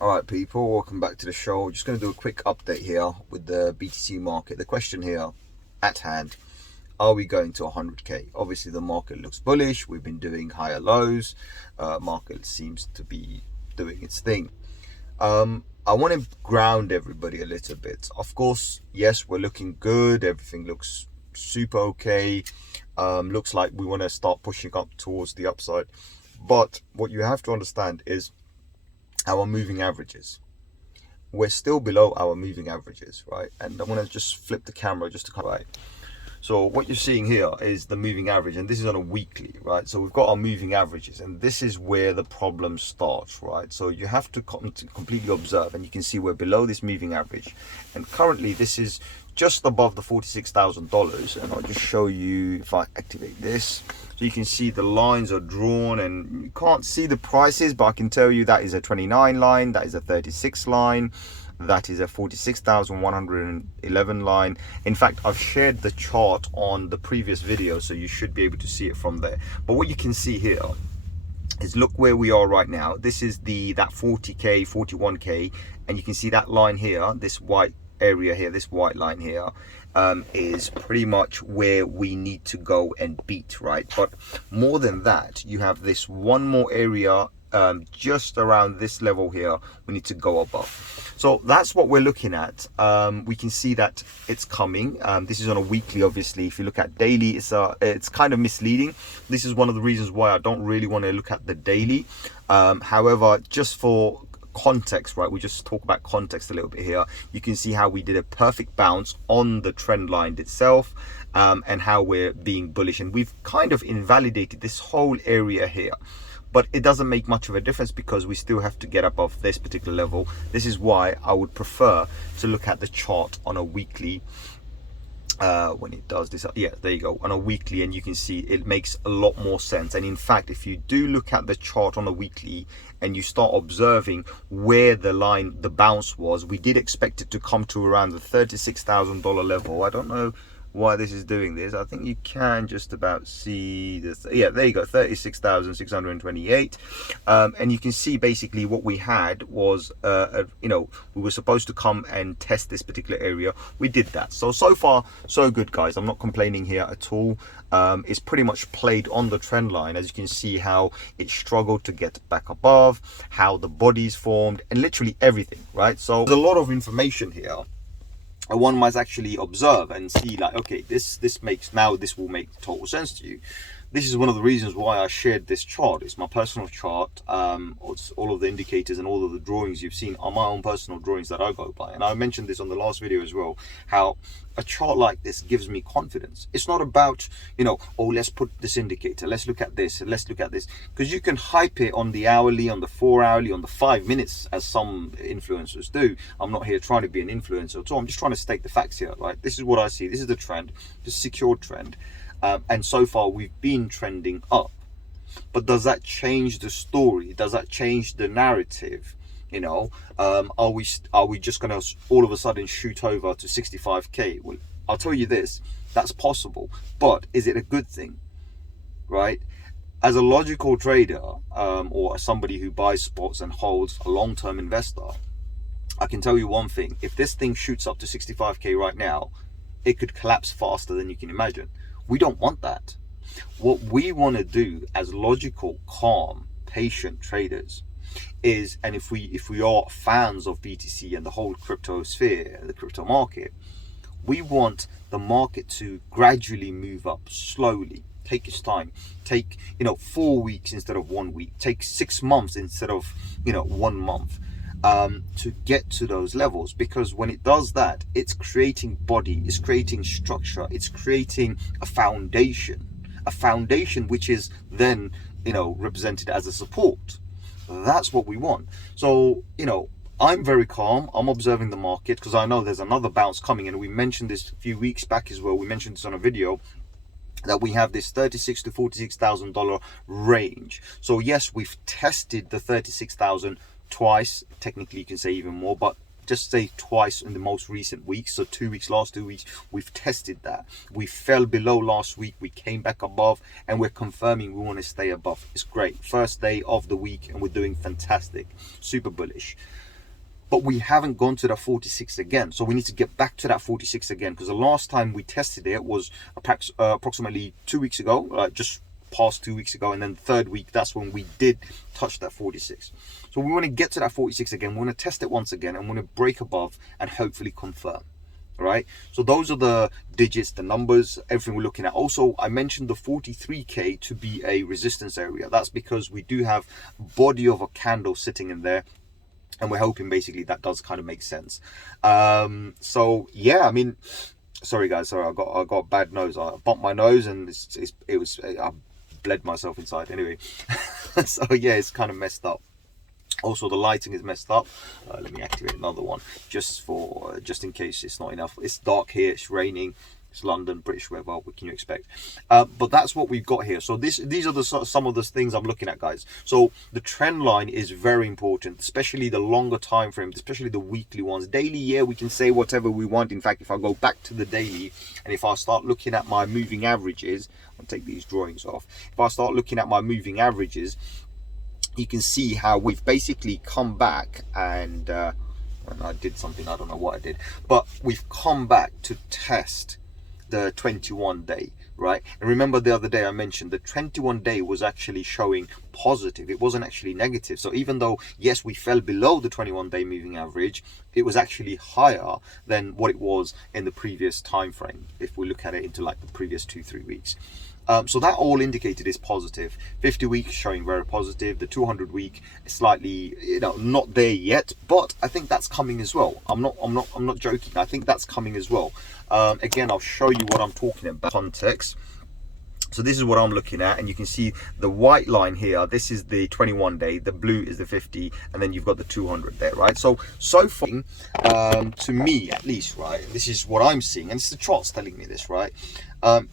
All right, people, welcome back to the show. Just going to do a quick update here with the BTC market. The question here at hand, are we going to 100k? Obviously, the market looks bullish. We've been doing higher lows. Market seems to be doing its thing. I want to ground everybody a little bit. Of course, yes, we're looking good. Everything looks super okay. Looks like we want to start pushing up towards the upside. But what you have to understand is our moving averages. We're still below our moving averages, right? And I want to just flip the camera just to come right. So what you're seeing here is the moving average, and this is on a weekly, right? So we've got our moving averages, and this is where the problem starts, right? So you have to completely observe, and you can see we're below this moving average, and currently this is just above the $46,000. And I'll just show you if I activate this, so you can see the lines are drawn, and you can't see the prices, but I can tell you that is a 29 line, that is a 36 line, that is a 46,111 line. In fact, I've shared the chart on the previous video, so you should be able to see it from there. But what you can see here is, look where we are right now. This is that 40k, 41k, and you can see that line here, this white area here, this white line here, is pretty much where we need to go and beat, right? But more than that, you have this one more area just around this level here we need to go above. So that's what we're looking at. We can see that it's coming. This is on a weekly. Obviously, if you look at daily, it's kind of misleading. This is one of the reasons why I don't really want to look at the daily. However, just for context, right, we just talk about context a little bit here. You can see how we did a perfect bounce on the trend line itself, and how we're being bullish, and we've kind of invalidated this whole area here. But it doesn't make much of a difference because we still have to get above this particular level. This is why I would prefer to look at the chart on a weekly. When it does this, yeah, there you go, on a weekly, and you can see it makes a lot more sense. And in fact, if you do look at the chart on a weekly and you start observing where the bounce was, we did expect it to come to around the $36,000 level. I don't know why this is doing this. I think you can just about see this. Yeah, there you go, 36,628. And you can see basically what we had was, we were supposed to come and test this particular area. We did that. So far, so good, guys. I'm not complaining here at all. It's pretty much played on the trend line, as you can see how it struggled to get back above, how the body's formed, and literally everything, right? So there's a lot of information here. One might actually observe and see, like, okay, this will make total sense to you. This is one of the reasons why I shared this chart. It's my personal chart. All of the indicators and all of the drawings you've seen are my own personal drawings that I go by. And I mentioned this on the last video as well, how a chart like this gives me confidence. It's not about, oh, let's put this indicator, let's look at this, let's look at this. Because you can hype it on the hourly, on the 4 hourly, on the 5 minutes, as some influencers do. I'm not here trying to be an influencer at all. I'm just trying to state the facts here, right? This is what I see. This is the trend, the secured trend. And so far we've been trending up. But does that change the story? Does that change the narrative? Are we just going to all of a sudden shoot over to 65k? Well, I'll tell you this, that's possible, but is it a good thing, right? As a logical trader, or somebody who buys spots and holds, a long-term investor, I can tell you one thing: if this thing shoots up to 65k right now, it could collapse faster than you can imagine. We don't want that. What we want to do as logical, calm, patient traders is, and if we are fans of BTC and the whole crypto sphere, the crypto market, we want the market to gradually move up slowly. Take its time. Take 4 weeks instead of 1 week. Take 6 months instead of 1 month. To get to those levels, because when it does that, it's creating body, it's creating structure, it's creating a foundation which is then represented as a support. That's what we want. So I'm very calm. I'm observing the market because I know there's another bounce coming, and we mentioned this a few weeks back as well. We mentioned this on a video, that we have this $36,000 to $46,000 range. So yes, we've tested the 36,000 twice. Technically you can say even more, but just say twice in the most recent weeks. So 2 weeks, last 2 weeks, we've tested that. We fell below last week, we came back above, and we're confirming we want to stay above. It's great. First day of the week and we're doing fantastic, super bullish. but we haven't gone to that 46 again. So we need to get back to that 46 again, because the last time we tested it was approximately 2 weeks ago, just past 2 weeks ago, and then the third week, that's when we did touch that 46. So we want to get to that 46 again. We want to test it once again, and we want to break above and hopefully confirm. Right, so those are the digits, the numbers, everything we're looking at. Also, I mentioned the 43k to be a resistance area. That's because we do have body of a candle sitting in there, and we're hoping basically that does kind of make sense. So yeah, I mean, sorry guys, sorry, I got a bad nose. I bumped my nose, and I bled myself inside anyway. So yeah, it's kind of messed up. Also, the lighting is messed up. Let me activate another one just in case it's not enough. It's dark here, it's raining, it's London, British weather. What can you expect? But that's what we've got here. So these are some of the things I'm looking at, guys. So the trend line is very important, especially the longer time frames, especially the weekly ones. Daily, yeah, we can say whatever we want. In fact, if I go back to the daily, and if I start looking at my moving averages, I'll take these drawings off. If I start looking at my moving averages, you can see how we've basically come back, and I did something, I don't know what I did, but we've come back to test the 21 day, right? And remember the other day I mentioned the 21 day was actually showing positive. It wasn't actually negative. So even though, yes, we fell below the 21 day moving average, it was actually higher than what it was in the previous time frame, if we look at it into like the previous 2-3 weeks. So that all indicated is positive. 50 week showing very positive. The 200 week slightly, not there yet, but I think that's coming as well. I'm not joking. I think that's coming as well. Again, I'll show you what I'm talking about. Context. So this is what I'm looking at, and you can see the white line here. This is the 21 day, the blue is the 50, and then you've got the 200 there, right? So far, to me at least, right, this is what I'm seeing, and it's the charts telling me this, right?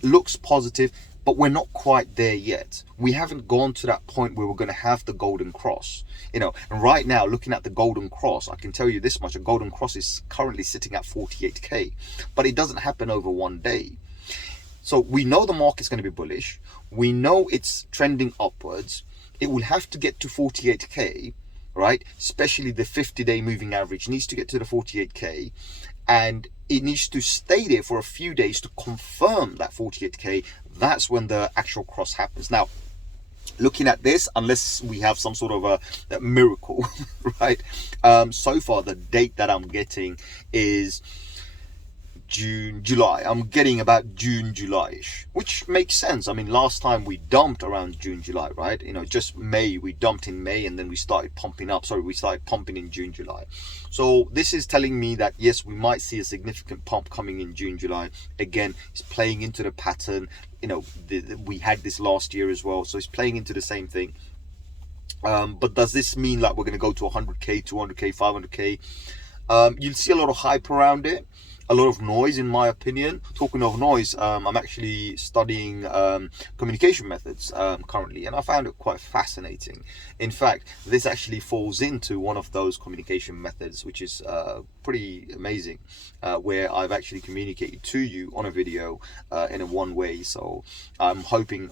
Looks positive, but we're not quite there yet. We haven't gone to that point where we're going to have the golden cross, and right now, looking at the golden cross, I can tell you this much: a golden cross is currently sitting at 48k, but it doesn't happen over one day. So we know the market's going to be bullish. We know it's trending upwards. It will have to get to 48k, right? Especially the 50-day moving average needs to get to the 48k, and it needs to stay there for a few days to confirm that 48k. That's when the actual cross happens. Now, looking at this, unless we have some sort of a miracle, right? So far, the date that I'm getting is July. I'm getting about June, July-ish, which makes sense. I mean, last time we dumped around June, July, right? Just May, we dumped in May, and then we started pumping up. Sorry, we started pumping in June, July. So this is telling me that, yes, we might see a significant pump coming in June, July. Again, it's playing into the pattern. We had this last year as well. So it's playing into the same thing. But does this mean like we're going to go to 100k, 200k, 500k? You'll see a lot of hype around it. A lot of noise, in my opinion. Talking of noise, I'm actually studying communication methods currently, and I found it quite fascinating. In fact, this actually falls into one of those communication methods, which is pretty amazing, where I've actually communicated to you on a video in a one way. So I'm hoping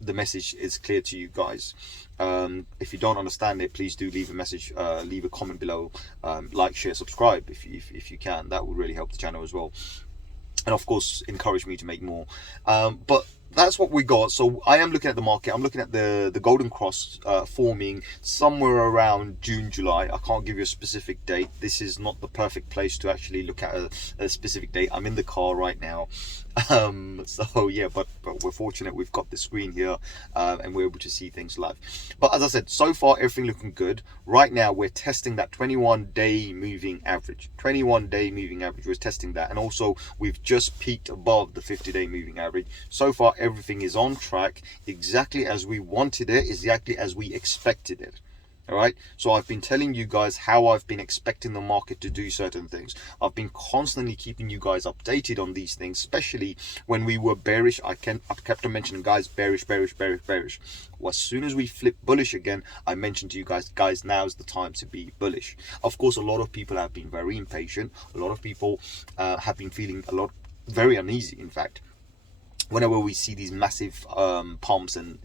the message is clear to you guys. If you don't understand it, please do leave a message, leave a comment below, like, share, subscribe if you can. That would really help the channel as well, and of course encourage me to make more. But that's what we got. So I am looking at the market. I'm looking at the golden cross forming somewhere around June, July. I can't give you a specific date. This is not the perfect place to actually look at a specific date. I'm in the car right now. So yeah, but we're fortunate we've got the screen here, and we're able to see things live. But as I said, so far everything looking good. Right now we're testing that 21-day moving average. 21-day moving average, we're testing that, and also we've just peaked above the 50-day moving average. So far everything is on track, exactly as we wanted it, exactly as we expected it. All right, so I've been telling you guys how I've been expecting the market to do certain things. I've been constantly keeping you guys updated on these things, especially when we were bearish. I kept on mentioning, guys, bearish, bearish, bearish, bearish. Well, as soon as we flip bullish again, I mentioned to you guys, now's the time to be bullish. Of course, a lot of people have been very impatient. A lot of people have been feeling very uneasy, in fact, whenever we see these massive pumps and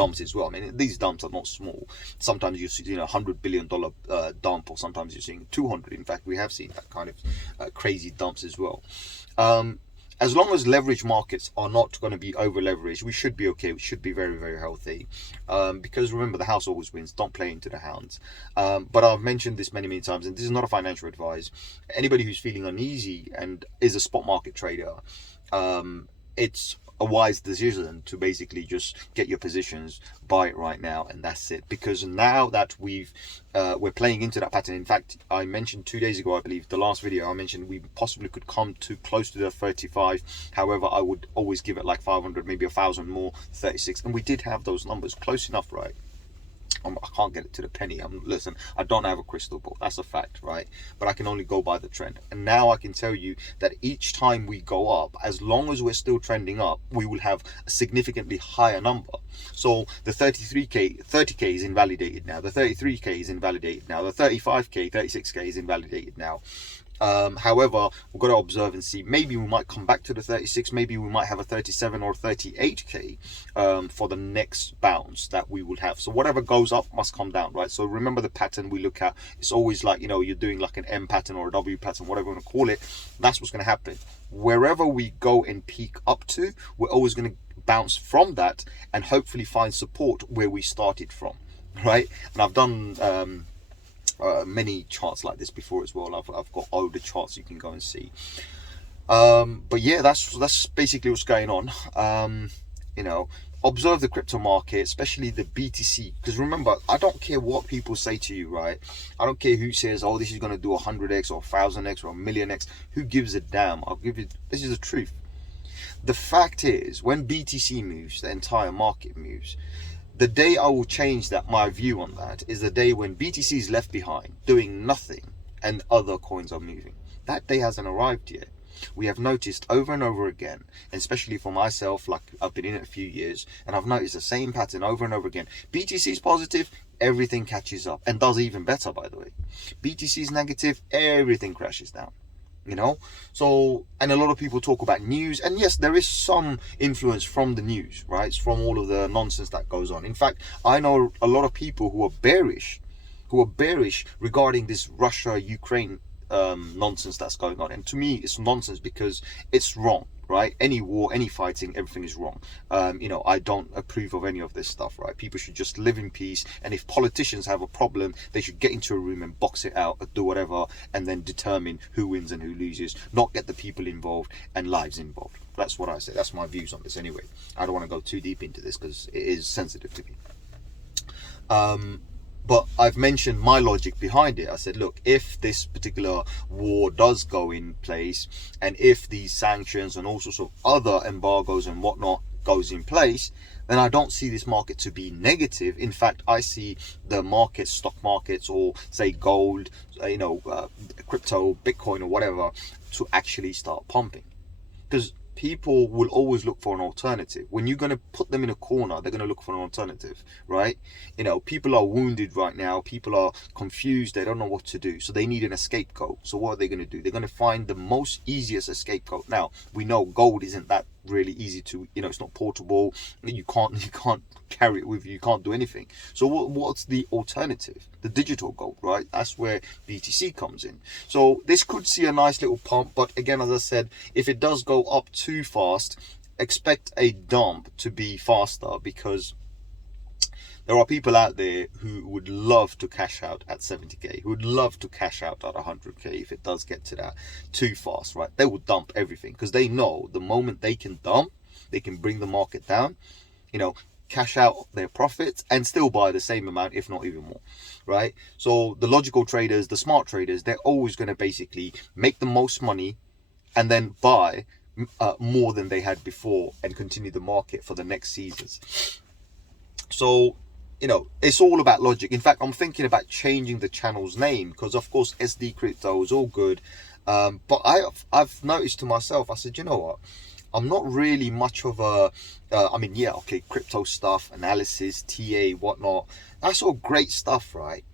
dumps as well. I mean, these dumps are not small. Sometimes you see, $100 billion dump, or sometimes you're seeing 200. In fact, we have seen that kind of crazy dumps as well. As long as leverage markets are not going to be over leveraged, we should be okay. We should be very, very healthy. Because remember, the house always wins. Don't play into the hounds. But I've mentioned this many, many times, and this is not a financial advice. Anybody who's feeling uneasy and is a spot market trader, it's a wise decision to basically just get your positions, buy it right now, and that's it. Because now that we're playing into that pattern. In fact, I mentioned 2 days ago, I believe, the last video, I mentioned we possibly could come to close to the 35. However, I would always give it like 500, maybe 1,000 more, 36, and we did have those numbers close enough, right? I can't get it to the penny. Listen, I don't have a crystal ball. That's a fact, right? But I can only go by the trend. And now I can tell you that each time we go up, as long as we're still trending up, we will have a significantly higher number. So the 30k is invalidated now. The 33k is invalidated now. The 35k, 36k is invalidated now. However, we've got to observe and see. Maybe we might come back to the 36. Maybe we might have a 37 or 38k for the next bounce that we will have. So whatever goes up must come down, right? So remember the pattern we look at. It's always like, you're doing like an M pattern or a W pattern, whatever you want to call it. That's what's going to happen. Wherever we go and peak up to, we're always going to bounce from that and hopefully find support where we started from, right? And I've done many charts like this before as well. I've got older charts you can go and see. But yeah, that's basically what's going on. Observe the crypto market, especially the BTC, because remember, I don't care what people say to you, right? I don't care who says, oh, this is going to do 100x or 1000x or 1,000,000x. Who gives a damn? This is the truth. The fact is, when BTC moves, the entire market moves. The day I will change my view on that is the day when BTC is left behind doing nothing and other coins are moving. That day hasn't arrived yet. We have noticed over and over again, and especially for myself, like I've been in it a few years, and I've noticed the same pattern over and over again. BTC is positive, everything catches up and does even better, by the way. BTC is negative, everything crashes down. So, and a lot of people talk about news, and yes, there is some influence from the news, right? It's from all of the nonsense that goes on. In fact, I know a lot of people who are bearish regarding this Russia-Ukraine nonsense that's going on. And to me, it's nonsense because it's wrong, right? Any war, any fighting, everything is wrong. I don't approve of any of this stuff, right? People should just live in peace. And if politicians have a problem, they should get into a room and box it out or do whatever, and then determine who wins and who loses, not get the people involved and lives involved. That's what I say. That's my views on this anyway. I don't want to go too deep into this because it is sensitive to me. But I've mentioned my logic behind it. I said, look, if this particular war does go in place, and if these sanctions and all sorts of other embargoes and whatnot goes in place, then I don't see this market to be negative. In fact, I see the markets, stock markets, or say gold, crypto, Bitcoin or whatever, to actually start pumping. Because people will always look for an alternative. When you're going to put them in a corner, they're going to look for an alternative, right? People are wounded right now. People are confused. They don't know what to do. So they need an scapegoat. So what are they going to do? They're going to find the most easiest scapegoat. Now, we know gold isn't that really easy to, it's not portable. You can't carry it with you. You can't do anything. So what's the alternative? The digital gold, right? That's where BTC comes in. So this could see a nice little pump, but again, as I said, if it does go up too fast, expect a dump to be faster, because there are people out there who would love to cash out at 70k, who would love to cash out at 100k if it does get to that too fast, right? They will dump everything because they know the moment they can dump, they can bring the market down, cash out their profits and still buy the same amount, if not even more, right? So the logical traders, the smart traders, they're always going to basically make the most money and then buy more than they had before and continue the market for the next seasons. So it's all about logic. In fact, I'm thinking about changing the channel's name because, of course, SD Crypto is all good. But I've noticed to myself, I said, you know what? I'm not really much of a, crypto stuff, analysis, TA, whatnot. That's all great stuff, right?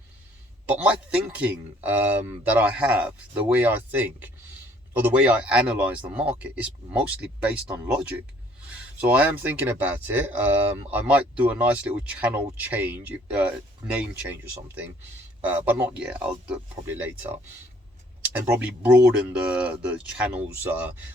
But my thinking that I have, the way I think, or the way I analyze the market is mostly based on logic. So I am thinking about it. I might do a nice little channel change, name change or something, but not yet. I'll do it probably later, and probably broaden the channel's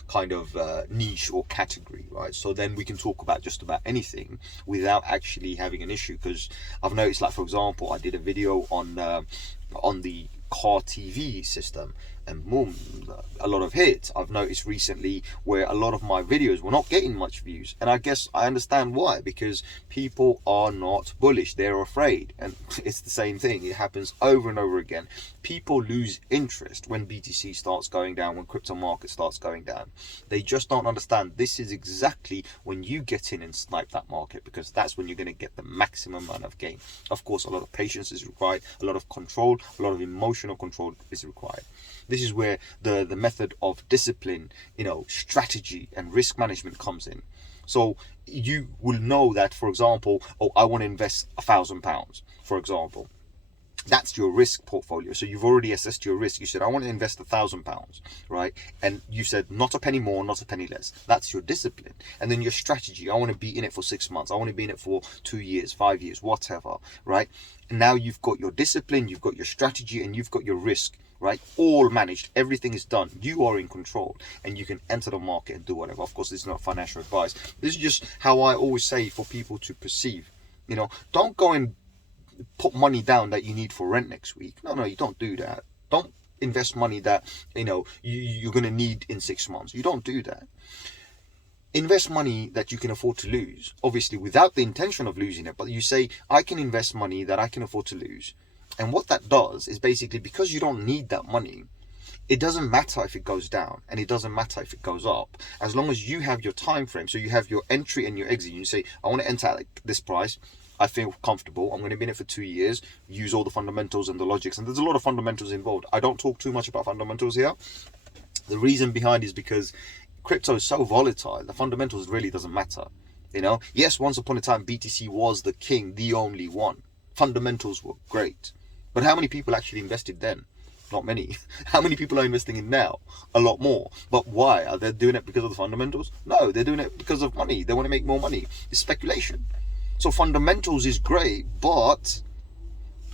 kind of niche or category, right? So then we can talk about just about anything without actually having an issue. Because I've noticed, like for example, I did a video on the car TV system, and boom, a lot of hits. I've noticed recently where a lot of my videos were not getting much views, and I guess I understand why, because people are not bullish, they're afraid. And it's the same thing, it happens over and over again. People lose interest when BTC starts going down, when crypto market starts going down. They just don't understand this is exactly when you get in and snipe that market, because that's when you're going to get the maximum amount of gain. Of course, a lot of patience is required, a lot of control, a lot of emotional control is required. This is where the method of discipline, strategy and risk management comes in. So you will know that, for example, I want to invest £1,000, for example. That's your risk portfolio. So you've already assessed your risk. You said, I want to invest £1,000, right? And you said, not a penny more, not a penny less. That's your discipline. And then your strategy, I want to be in it for 6 months. I want to be in it for 2 years, 5 years, whatever, right? And now you've got your discipline, you've got your strategy, and you've got your risk, right? All managed. Everything is done. You are in control, and you can enter the market and do whatever. Of course, this is not financial advice. This is just how I always say for people to perceive. Don't go and put money down that you need for rent next week. No, you don't do that. Don't invest money that you're going to need in 6 months. You don't do that. Invest money that you can afford to lose, obviously without the intention of losing it, but you say, I can invest money that I can afford to lose. And what that does is basically, because you don't need that money, it doesn't matter if it goes down, and it doesn't matter if it goes up, as long as you have your time frame. So you have your entry and your exit. You say, I want to enter at this price. I feel comfortable. I'm going to be in it for 2 years, use all the fundamentals and the logics. And there's a lot of fundamentals involved. I don't talk too much about fundamentals here. The reason behind is because crypto is so volatile. The fundamentals really doesn't matter. Yes, once upon a time, BTC was the king, the only one. Fundamentals were great. But how many people actually invested then? Not many. How many people are investing in now? A lot more. But why? Are they doing it because of the fundamentals? No, they're doing it because of money. They want to make more money. It's speculation. So fundamentals is great, but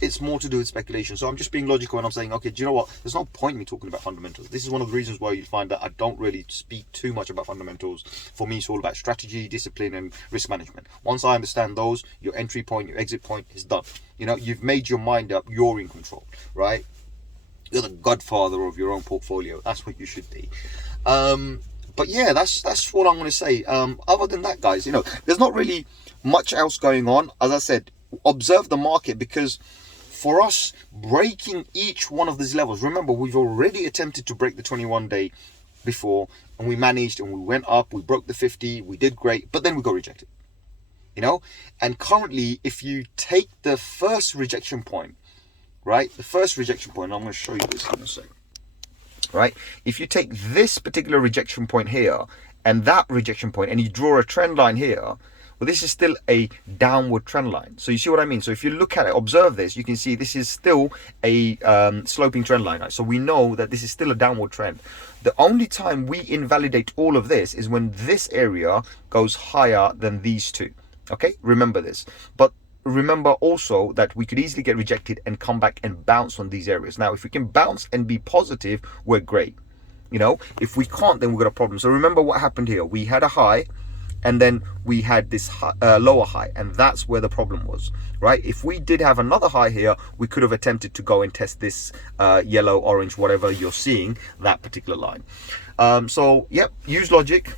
it's more to do with speculation. So I'm just being logical, and I'm saying, okay, do you know what? There's no point in me talking about fundamentals. This is one of the reasons why you find that I don't really speak too much about fundamentals. For me, it's all about strategy, discipline, and risk management. Once I understand those, your entry point, your exit point is done. You've made your mind up. You're in control, right? You're the godfather of your own portfolio. That's what you should be. But yeah, that's what I'm going to say. Other than that, guys, there's not really much else going on. As I said, observe the market, because for us, breaking each one of these levels, remember, we've already attempted to break the 21-day before, and we managed, and we went up, we broke the 50, we did great, but then we got rejected. And currently, if you take the first rejection point, right, the first rejection point, I'm going to show you this in a second. Right, if you take this particular rejection point here and that rejection point, and you draw a trend line here, well, this is still a downward trend line. So you see what I mean? So if you look at it, observe this, you can see this is still a sloping trend line. Right? So we know that this is still a downward trend. The only time we invalidate all of this is when this area goes higher than these two. Okay, remember this. But remember also that we could easily get rejected and come back and bounce on these areas. Now, if we can bounce and be positive, we're great. If we can't, then we've got a problem. So remember what happened here. We had a high, and then we had this lower high, and that's where the problem was, right? If we did have another high here, we could have attempted to go and test this yellow, orange, whatever you're seeing, that particular line. So, yep, use logic.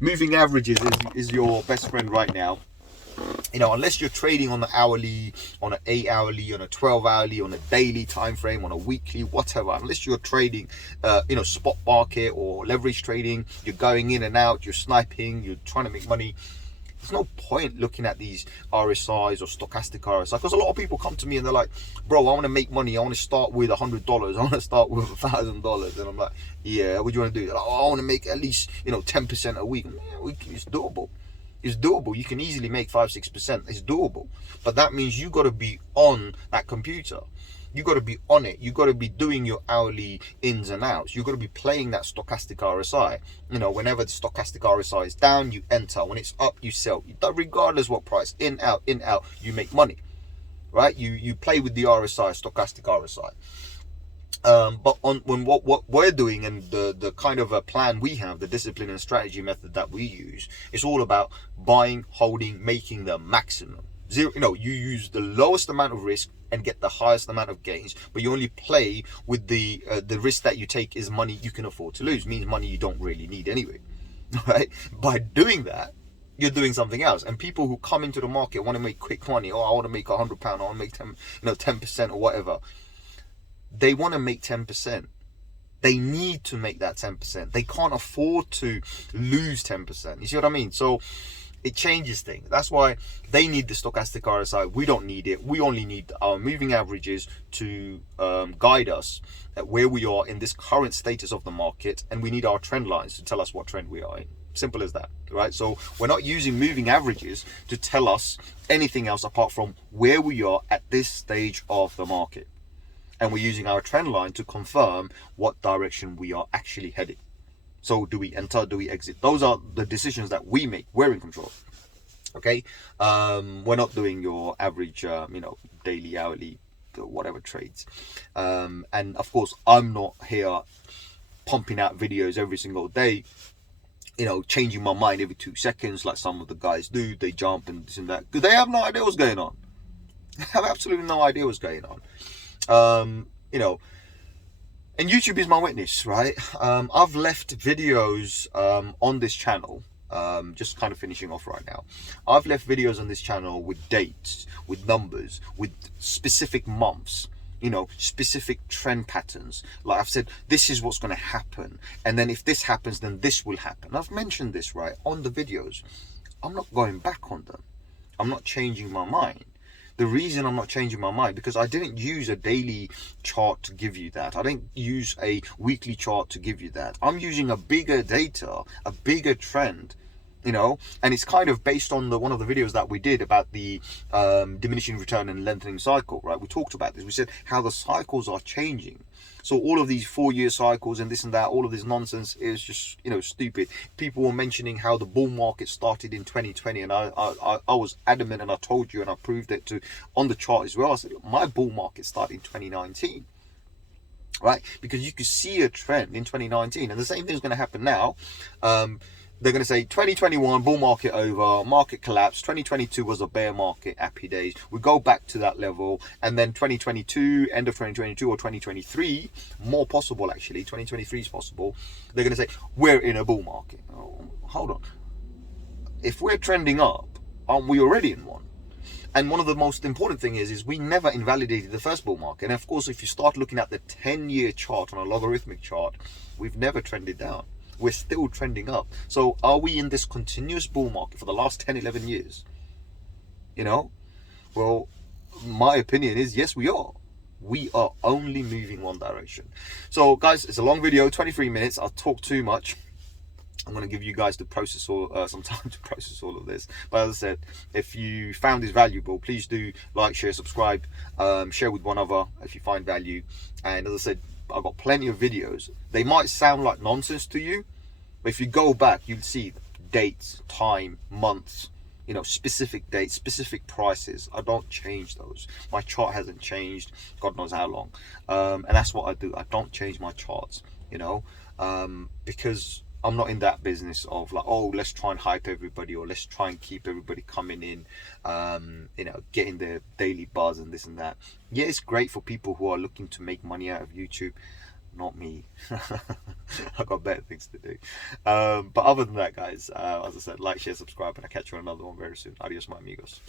Moving averages is your best friend right now. Unless you're trading on the hourly, on an 8 hourly, on a 12 hourly, on a daily time frame, on a weekly, whatever, unless you're trading spot market or leverage trading, you're going in and out, you're sniping, you're trying to make money, there's no point looking at these RSIs or stochastic RSI, because a lot of people come to me and they're like, bro, I want to make money, I want to start with $100, I want to start with $1,000, and I'm like, yeah, what do you want to do? Like, I want to make at least 10% a week. Yeah, it's doable. It's doable. You can easily make 5-6%. It's doable. But that means you got to be on that computer. You got to be on it. You got to be doing your hourly ins and outs. You got to be playing that stochastic RSI. You know, whenever the stochastic RSI is down, you enter. When it's up, you sell. Regardless what price, in out, you make money, right? You play with the RSI, stochastic RSI. But what we're doing, and the kind of a plan we have, the discipline and strategy method that we use, is all about buying, holding, making the maximum. Zero, you know, you use the lowest amount of risk and get the highest amount of gains, but you only play with the risk that you take is money you can afford to lose, means money you don't really need anyway, right? By doing that, you're doing something else. And people who come into the market want to make quick money. Oh, I want to make £100, I want to make 10% or whatever. They want to make 10%. They need to make that 10%. They can't afford to lose 10%. You see what I mean? So it changes things. That's why they need the stochastic RSI. We don't need it. We only need our moving averages to guide us at where we are in this current status of the market. And we need our trend lines to tell us what trend we are in. Simple as that, right? So we're not using moving averages to tell us anything else apart from where we are at this stage of the market. And we're using our trend line to confirm what direction we are actually heading. So do we enter, do we exit? Those are the decisions that we make. We're in control. Okay. We're not doing your average, daily, hourly, whatever trades. And of course, I'm not here pumping out videos every single day, changing my mind every 2 seconds like some of the guys do. They jump and this and that because they have no idea what's going on. They have absolutely no idea what's going on. And YouTube is my witness, right? I've left videos on this channel, just kind of finishing off right now. I've left videos on this channel with dates, with numbers, with specific months, specific trend patterns. Like I've said, this is what's going to happen. And then if this happens, then this will happen. I've mentioned this, right, on the videos. I'm not going back on them. I'm not changing my mind. The reason I'm not changing my mind, because I didn't use a daily chart to give you that. I didn't use a weekly chart to give you that. I'm using a bigger data, a bigger trend, and it's kind of based on one of the videos that we did about the diminishing return and lengthening cycle, right? We talked about this. We said how the cycles are changing. So all of these 4-year cycles and this and that, all of this nonsense is just, stupid. People were mentioning how the bull market started in 2020, and I was adamant, and I told you, and I proved it on the chart as well. I said, my bull market started in 2019, right? Because you could see a trend in 2019, and the same thing is going to happen now. They're going to say 2021 bull market over, market collapse. 2022 was a bear market, happy days. We go back to that level, and then 2022, end of 2022 or 2023, more possible actually. 2023 is possible. They're going to say we're in a bull market. Oh, hold on. If we're trending up, aren't we already in one? And one of the most important thing is we never invalidated the first bull market. And of course, if you start looking at the 10-year chart on a logarithmic chart, we've never trended down. We're still trending up. So are we in this continuous bull market for the last 10, 11 years? Well, my opinion is yes, we are. We are only moving one direction. So guys, it's a long video, 23 minutes. I'll talk too much. I'm going to give you guys to process some time to process all of this. But as I said, if you found this valuable, please do like, share, subscribe, share with one other if you find value. And as I said, I've got plenty of videos. They might sound like nonsense to you, but if you go back, you'll see dates, time, months, specific dates, specific prices. I don't change those. My chart hasn't changed God knows how long. And that's what I do. I don't change my charts, because I'm not in that business of like, oh, let's try and hype everybody, or let's try and keep everybody coming in, getting their daily buzz and this and that. Yeah, it's great for people who are looking to make money out of YouTube. Not me. I've got better things to do. But other than that, guys, as I said, like, share, subscribe, and I'll catch you on another one very soon. Adios, my amigos.